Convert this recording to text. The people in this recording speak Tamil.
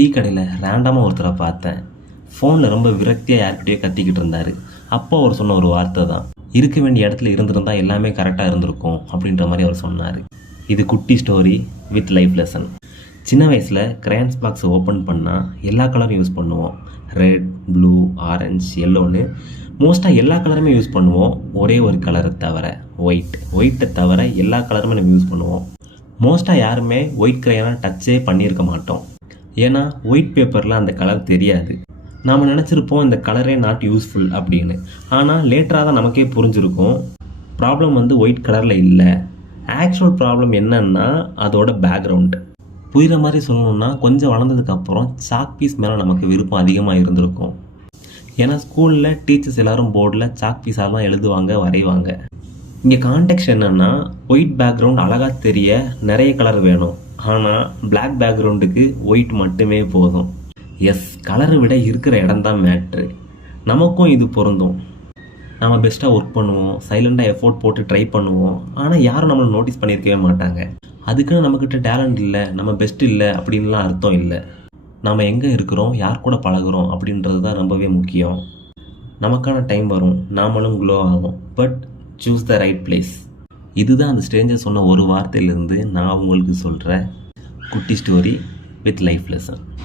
டீ கடையில் ரேண்டமாக ஒருத்தரை பார்த்தேன். ஃபோனில் ரொம்ப விரக்தியாக யார்கிட்டயோ கத்திக்கிட்டு இருந்தார். அப்போ அவர் சொன்ன ஒரு வார்த்தை தான், இருக்க வேண்டிய இடத்துல இருந்திருந்தா எல்லாமே கரெக்டாக இருந்திருக்கும் அப்படின்ற மாதிரி அவர் சொன்னார். இது குட்டி ஸ்டோரி வித் லைஃப் லெசன். சின்ன வயசில் கிரையான்ஸ் பாக்ஸ் ஓப்பன் பண்ணால் எல்லா கலரும் யூஸ் பண்ணுவோம். ரெட், ப்ளூ, ஆரஞ்சு, எல்லோன்னு மோஸ்ட்டாக எல்லா கலருமே யூஸ் பண்ணுவோம். ஒரே ஒரு கலரை தவிர ஒயிட்டை தவிர எல்லா கலருமே நம்ம யூஸ் பண்ணுவோம். மோஸ்ட்டாக யாருமே ஒயிட் கிரையானை டச்சே பண்ணியிருக்க மாட்டோம். ஏன்னா ஒயிட் பேப்பரில் அந்த கலர் தெரியாது. நாம் நினச்சிருப்போம் இந்த கலரே நாட் யூஸ்ஃபுல் அப்படின்னு. ஆனால் லேட்டராக தான் நமக்கே புரிஞ்சிருக்கும் ப்ராப்ளம் வந்து ஒயிட் கலரில் இல்லை. ஆக்சுவல் ப்ராப்ளம் என்னன்னா அதோட பேக்ரவுண்டு. புரிகிற மாதிரி சொல்லணுன்னா, கொஞ்சம் வளர்ந்ததுக்கப்புறம் சாக் பீஸ் மேலே நமக்கு விருப்பம் அதிகமாக இருந்திருக்கும். ஏன்னா ஸ்கூலில் டீச்சர்ஸ் எல்லோரும் போர்டில் சாக் பீஸாக தான் எழுதுவாங்க, வரைவாங்க. இங்கே கான்டெக்ஸ்ட் என்னென்னா, ஒயிட் பேக்ரவுண்ட் அழகாக தெரிய நிறைய கலர் வேணும். ஆனால் பிளாக் பேக்ரவுண்டுக்கு ஒயிட் மட்டுமே போதும். எஸ், கலரை விட இருக்கிற இடம் தான் மேட்ரு. நமக்கும் இது பொருந்தும். நம்ம பெஸ்ட்டாக ஒர்க் பண்ணுவோம், சைலண்டாக எஃபோர்ட் போட்டு ட்ரை பண்ணுவோம். ஆனால் யாரும் நம்மளை நோட்டீஸ் பண்ணியிருக்கவே மாட்டாங்க. அதுக்குன்னு நம்மக்கிட்ட டேலண்ட் இல்லை, நம்ம பெஸ்ட் இல்லை அப்படின்லாம் அர்த்தம் இல்லை. நம்ம எங்கே இருக்கிறோம், யார் கூட பழகுறோம் அப்படின்றது தான் ரொம்பவே முக்கியம். நமக்கான டைம் வரும், நாமளும் க்ளோ ஆகும். But choose the right place. இதுதான் அந்த ஸ்ட்ரேஞ்சர் சொன்ன ஒரு வார்த்தையிலிருந்து நான் உங்களுக்கு சொல்கிற குட்டி ஸ்டோரி வித் லைஃப் லெசன்.